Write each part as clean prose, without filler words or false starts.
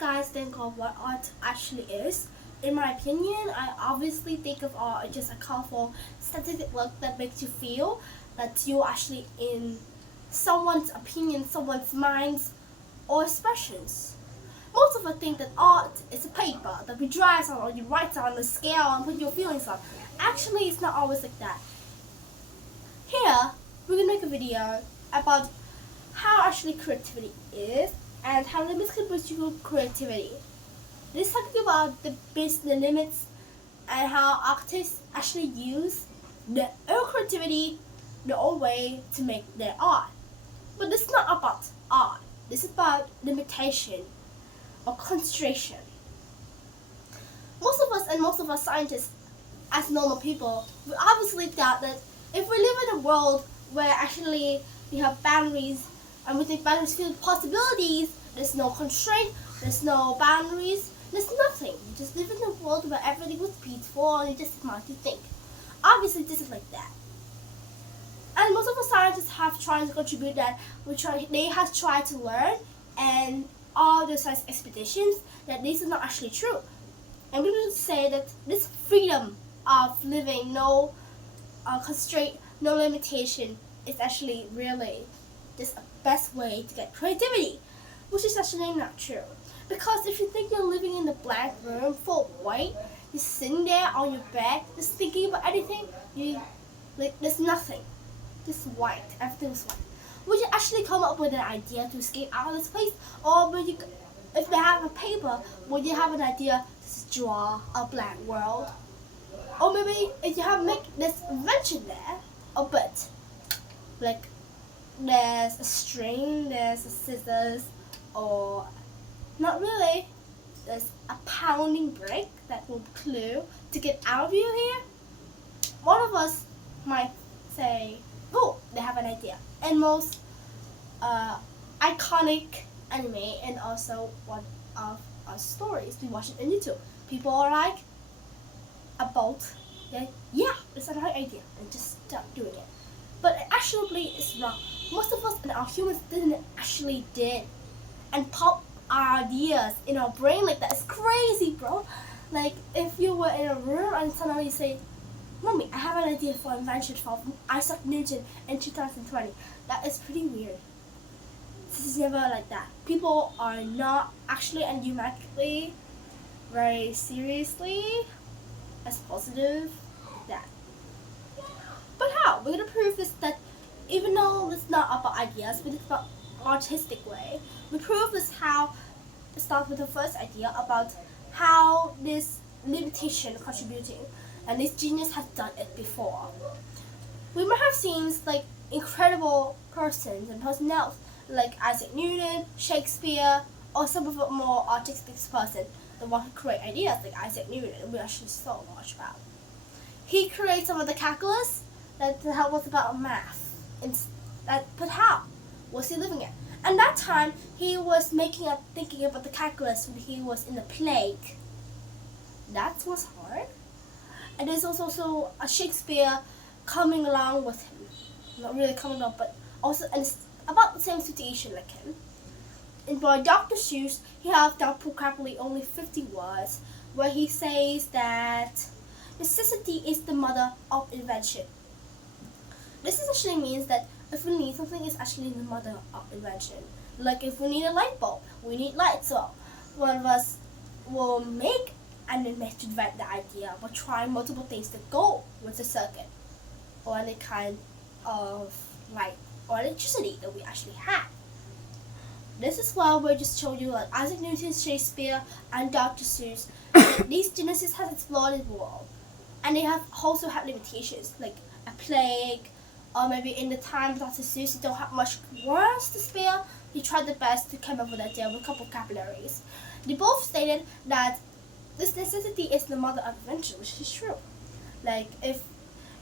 guys think of what art actually is? In my opinion, I obviously think of art as just a colorful, static look that makes you feel that you're actually in someone's opinion, someone's minds, or expressions. Most of us think that art is a paper that we draw on or you write on a scale and put your feelings on. Actually, it's not always like that. Here, we're going to make a video about how actually creativity is and how limits can boost your creativity. This is talking about the limits and how artists actually use their own creativity, their own way to make their art. But this is not about art. This is about limitation or constriction. Most of us scientists, as normal people, we obviously doubt that if we live in a world where actually we have boundaries and we think boundaries fill with possibilities, there's no constraint, there's no boundaries, there's nothing. You just live in a world where everything was peaceful and you just smart to think. Obviously, this is like that. And most of the scientists have tried to contribute that they have tried to learn, and all the science expeditions that this is not actually true. And we would say that this freedom of living, no constraint, no limitation, is actually really just a best way to get creativity, which is actually not true. Because if you think you're living in a blank room full of white, you're sitting there on your bed, just thinking about anything, there's nothing. Just white. Everything's white. Would you actually come up with an idea to escape out of this place? Or if they have a paper, would you have an idea to just draw a blank world? Or maybe if you have make this invention there, a bit. Like there's a string, there's a scissors, or not really. There's a pounding brick that will clue to get out of you here. One of us might say, oh, they have an idea. And most iconic anime and also one of our stories we watch it on YouTube. People are like, a boat. Yeah, it's a right idea, and just stop doing it. But actually, it's wrong. Most of us and our humans didn't actually did, and pop our ideas in our brain like that. It's crazy, bro. Like if you were in a room and suddenly you say, "Mommy, I have an idea for an invention from Isaac Newton in 2020." That is pretty weird. This is never like that. People are not actually and humanly very seriously as positive like that. But how? We're gonna prove this that even though it's not about ideas, but it's about artistic way. We prove this how it starts with the first idea about how this limitation contributing, and this genius has done it before. We might have seen like incredible persons and personnel like Isaac Newton, Shakespeare, or some of a more artistic person that want to create ideas like Isaac Newton we actually so much about. He created some of the calculus that help us about math. But how was he living it? And that time he was thinking about the calculus when he was in the plague. That was hard. And there's also a Shakespeare coming along with him. Not really coming along, but also about the same situation like him. And by Dr. Seuss, he has done probably only 50 words, where he says that necessity is the mother of invention. This actually means that if we need something, it's actually the mother of invention. Like if we need a light bulb, we need light. So one of us will make and invent the idea, but try multiple things to go with the circuit or any kind of light or electricity that we actually have. This is why we just showed you like Isaac Newton, Shakespeare, and Dr. Seuss. These geniuses have explored the world, and they have also have limitations like a plague, or maybe in the time of Dr. Seuss, they don't have much words to spare. He tried the best to come up with an idea with a couple vocabularies. They both stated that this necessity is the mother of invention, which is true. Like if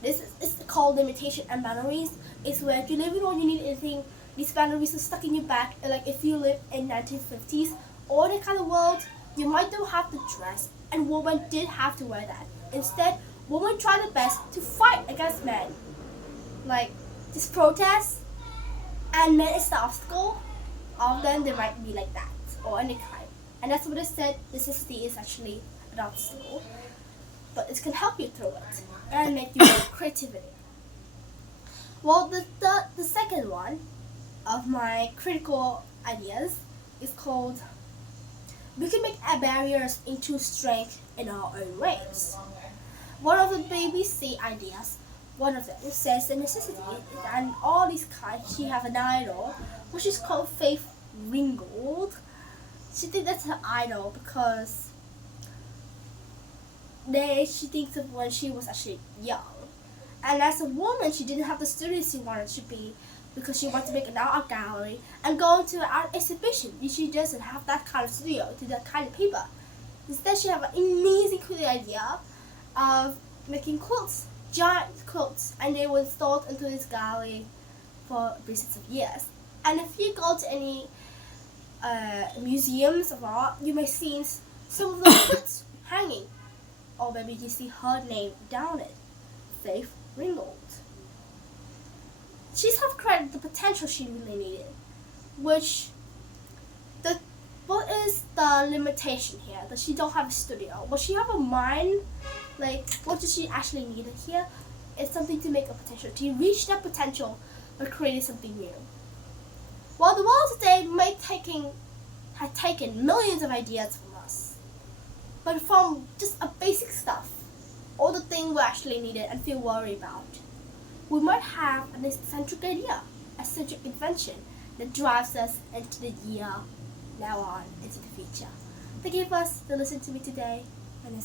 this is called limitation and boundaries, is where if you live in or you need anything, these boundaries are stuck in your back. Like if you live in 1950s or that kind of world, you might don't have to dress, and women did have to wear that. Instead, women try their best to fight against men. Like this protest, and men is the obstacle. All of them they might be like that or any kind. And that's what I said, necessity is actually an obstacle, but it can help you through it and make you more creativity. Well, the second one of my critical ideas is called we can make our barriers into strength in our own ways. One of the BBC ideas, one of them says the necessity is that in all these kinds she have an idol, which is called Faith Ringgold. She thinks that's her idol because she thinks of when she was actually young. And as a woman, she didn't have the studio she wanted to be because she wanted to make an art gallery and go into an art exhibition. She doesn't have that kind of studio to that kind of people. Instead, she have an amazing cool idea of making quilts, giant quilts, and they were installed into this gallery for a basis of years. And if you go to any museums of art, you may see some of the quilts hanging, or maybe you see her name down it, Faith Ringgold. She's have created the potential she really needed, what is the limitation here? That she don't have a studio. But she have a mind, like what does she actually need here? It's something to make a potential, to reach that potential by creating something new. Well, the world today have taken millions of ideas from us, but from just a basic stuff, all the things we actually needed and feel worried about, we might have an eccentric idea, a eccentric invention that drives us into the year now on, into the future. Thank you for listening to me today, and